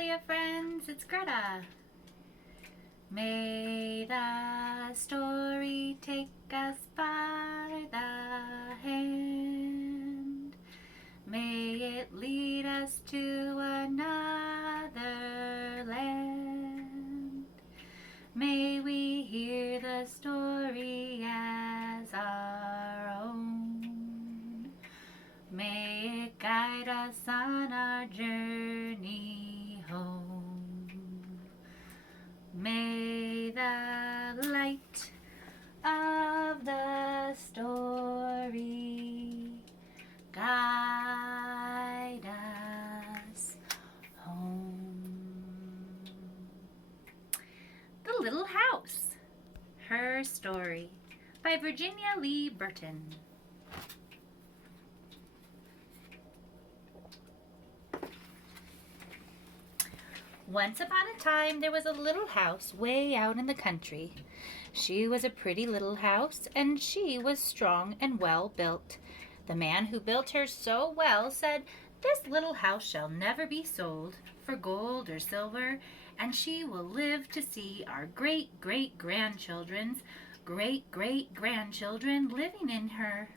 Magnolia friends, it's Greta. May the story take us by the hand. May it lead us to another land. May we hear the story as our own. May it guide us on our journey home. May the light of the story guide us home. The Little House, Her Story by Virginia Lee Burton. Once upon a time, there was a little house way out in the country. She was a pretty little house, and she was strong and well built. The man who built her so well said, "This little house shall never be sold for gold or silver, and she will live to see our great-great-grandchildren's great-great-grandchildren living in her."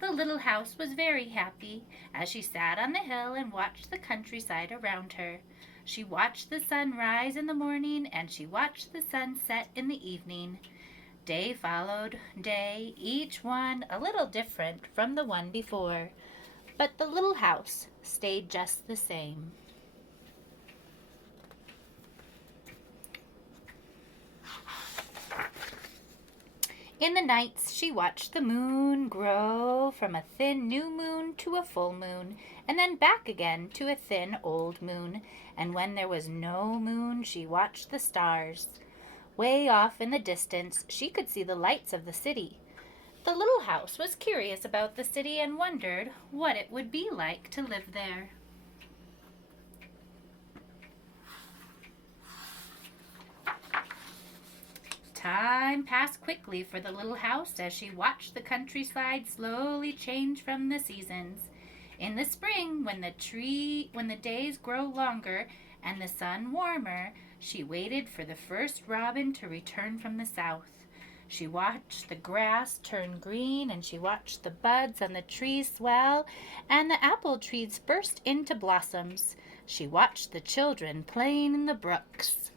The little house was very happy as she sat on the hill and watched the countryside around her. She watched the sun rise in the morning and she watched the sun set in the evening. Day followed day, each one a little different from the one before, but the little house stayed just the same. In the nights, she watched the moon grow from a thin new moon to a full moon, and then back again to a thin old moon. And when there was no moon, she watched the stars. Way off in the distance, she could see the lights of the city. The little house was curious about the city and wondered what it would be like to live there. Time passed quickly for the little house as she watched the countryside slowly change from the seasons. In the spring, when the days grow longer and the sun warmer, she waited for the first robin to return from the south. She watched the grass turn green, and she watched the buds on the trees swell and the apple trees burst into blossoms. She watched the children playing in the brooks.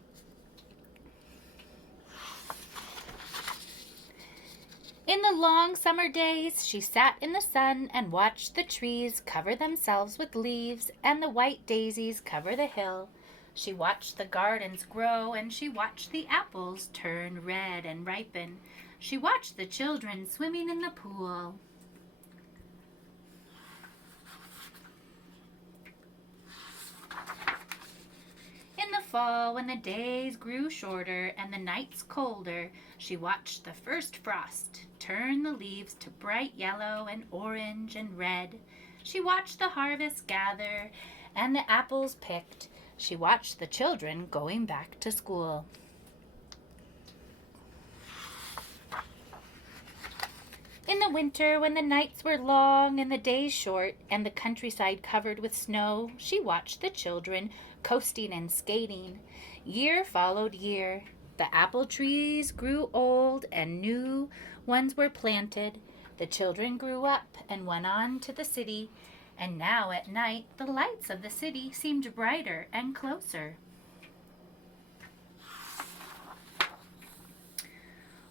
In the long summer days, she sat in the sun and watched the trees cover themselves with leaves and the white daisies cover the hill. She watched the gardens grow and she watched the apples turn red and ripen. She watched the children swimming in the pool. In the fall, when the days grew shorter and the nights colder, she watched the first frost turn the leaves to bright yellow and orange and red. She watched the harvest gather and the apples picked. She watched the children going back to school. In the winter, when the nights were long and the days short and the countryside covered with snow, she watched the children coasting and skating. Year followed year. The apple trees grew old and new ones were planted. The children grew up and went on to the city, and now at night the lights of the city seemed brighter and closer.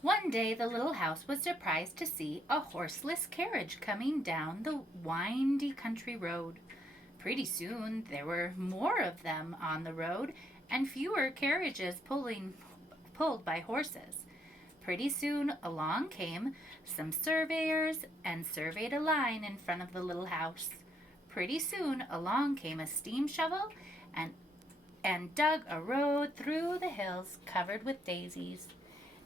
One day the little house was surprised to see a horseless carriage coming down the windy country road. Pretty soon there were more of them on the road and fewer carriages pulled by horses. Pretty soon along came some surveyors and surveyed a line in front of the little house. Pretty soon along came a steam shovel and dug a road through the hills covered with daisies.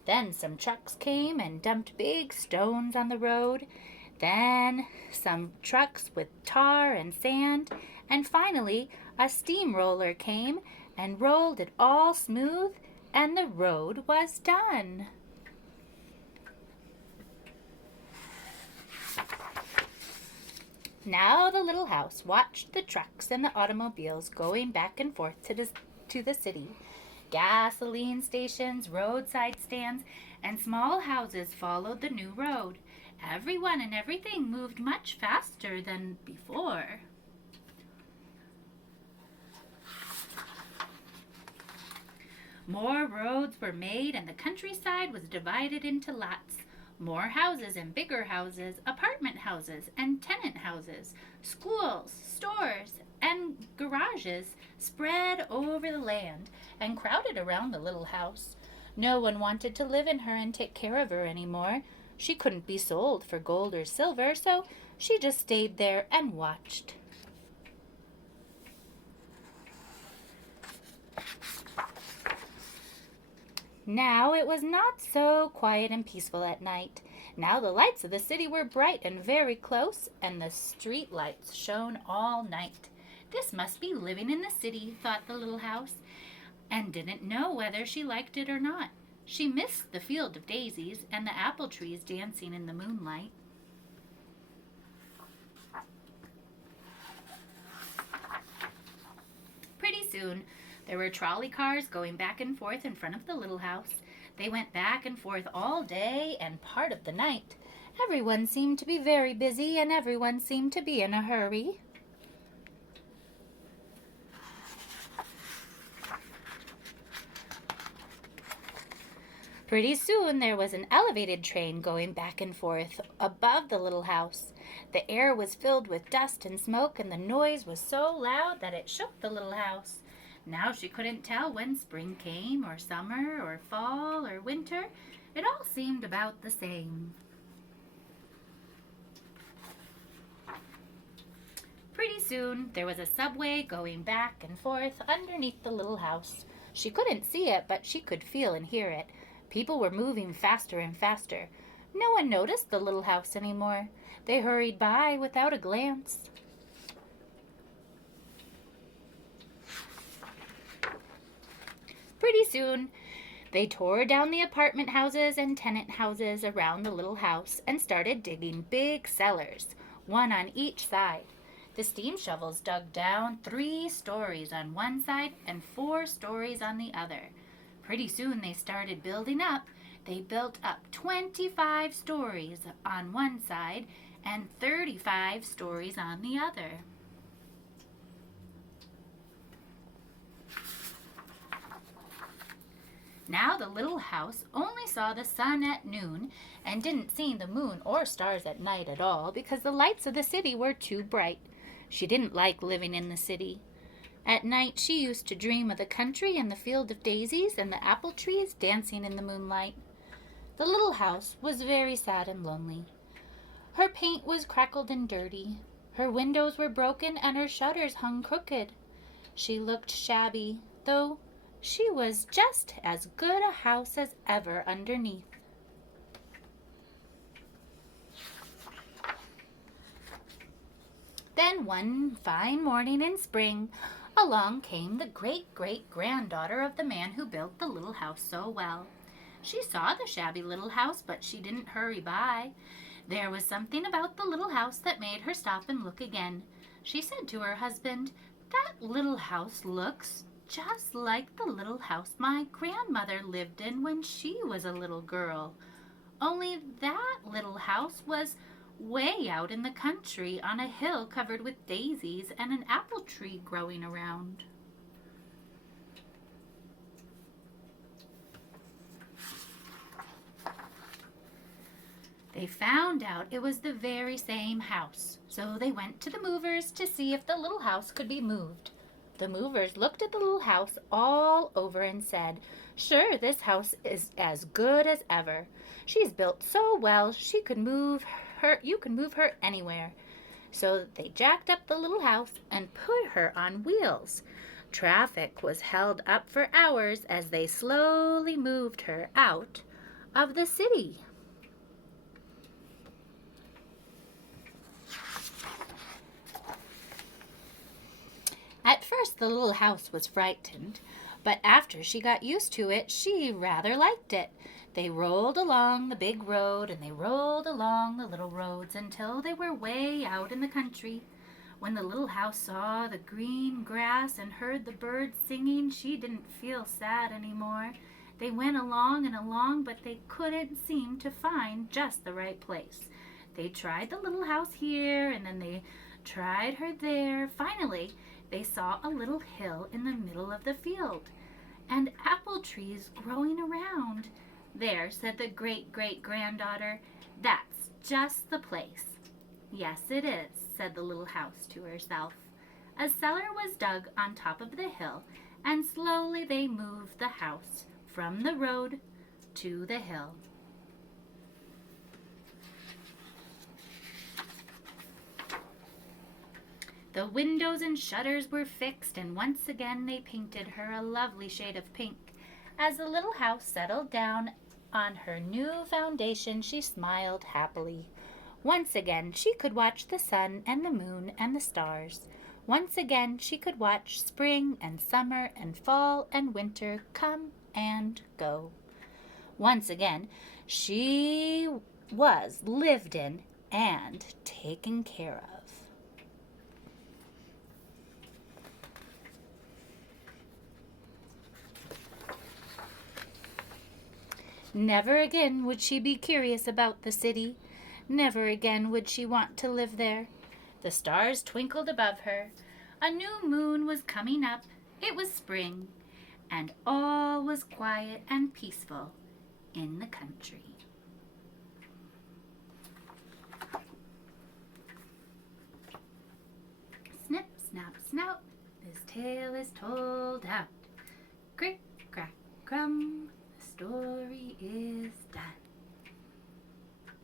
Then some trucks came and dumped big stones on the road. Then some trucks with tar and sand. And finally a steamroller came and rolled it all smooth, and the road was done. Now the little house watched the trucks and the automobiles going back and forth to the city. Gasoline stations, roadside stands, and small houses followed the new road. Everyone and everything moved much faster than before. More roads were made and the countryside was divided into lots. More houses and bigger houses, apartment houses and tenant houses, schools, stores, and garages spread over the land and crowded around the little house. No one wanted to live in her and take care of her anymore. She couldn't be sold for gold or silver, so she just stayed there and watched. Now it was not so quiet and peaceful at night. Now the lights of the city were bright and very close, and the street lights shone all night. This must be living in the city, thought the little house, and didn't know whether she liked it or not. She missed the field of daisies and the apple trees dancing in the moonlight. Pretty soon, there were trolley cars going back and forth in front of the little house. They went back and forth all day and part of the night. Everyone seemed to be very busy and everyone seemed to be in a hurry. Pretty soon there was an elevated train going back and forth above the little house. The air was filled with dust and smoke, and the noise was so loud that it shook the little house. Now she couldn't tell when spring came, or summer, or fall, or winter. It all seemed about the same. Pretty soon there was a subway going back and forth underneath the little house. She couldn't see it, but she could feel and hear it. People were moving faster and faster. No one noticed the little house anymore. They hurried by without a glance. Pretty soon, they tore down the apartment houses and tenant houses around the little house and started digging big cellars, one on each side. The steam shovels dug down 3 stories on one side and 4 stories on the other. Pretty soon they started building up. They built up 25 stories on one side and 35 stories on the other. Now the little house only saw the sun at noon and didn't see the moon or stars at night at all because the lights of the city were too bright. She didn't like living in the city. At night she used to dream of the country and the field of daisies and the apple trees dancing in the moonlight. The little house was very sad and lonely. Her paint was crackled and dirty. Her windows were broken and her shutters hung crooked. She looked shabby, though she was just as good a house as ever underneath. Then one fine morning in spring, along came the great-great-granddaughter of the man who built the little house so well. She saw the shabby little house, but she didn't hurry by. There was something about the little house that made her stop and look again. She said to her husband, "That little house looks just like the little house my grandmother lived in when she was a little girl. Only that little house was way out in the country on a hill covered with daisies and an apple tree growing around." They found out it was the very same house, so they went to the movers to see if the little house could be moved. The movers looked at the little house all over and said, "Sure, this house is as good as ever. She's built so well you can move her anywhere." So they jacked up the little house and put her on wheels. Traffic was held up for hours as they slowly moved her out of the city. At first the little house was frightened, But after she got used to it, she rather liked it. They rolled along the big road and they rolled along the little roads until they were way out in the country. When the little house saw the green grass and heard the birds singing, she didn't feel sad anymore. They went along and along, but they couldn't seem to find just the right place. They tried the little house here, and then they tried her there. Finally, they saw a little hill in the middle of the field, and apple trees growing around. There, said the great-great-granddaughter, that's just the place. Yes, it is, said the little house to herself. A cellar was dug on top of the hill, and slowly they moved the house from the road to the hill. The windows and shutters were fixed, and once again they painted her a lovely shade of pink. As the little house settled down on her new foundation, she smiled happily. Once again she could watch the sun and the moon and the stars. Once again she could watch spring and summer and fall and winter come and go. Once again she was lived in and taken care of. Never again would she be curious about the city. Never again would she want to live there. The stars twinkled above her. A new moon was coming up. It was spring, and all was quiet and peaceful in the country. Snip, snap, snout, this tale is told out.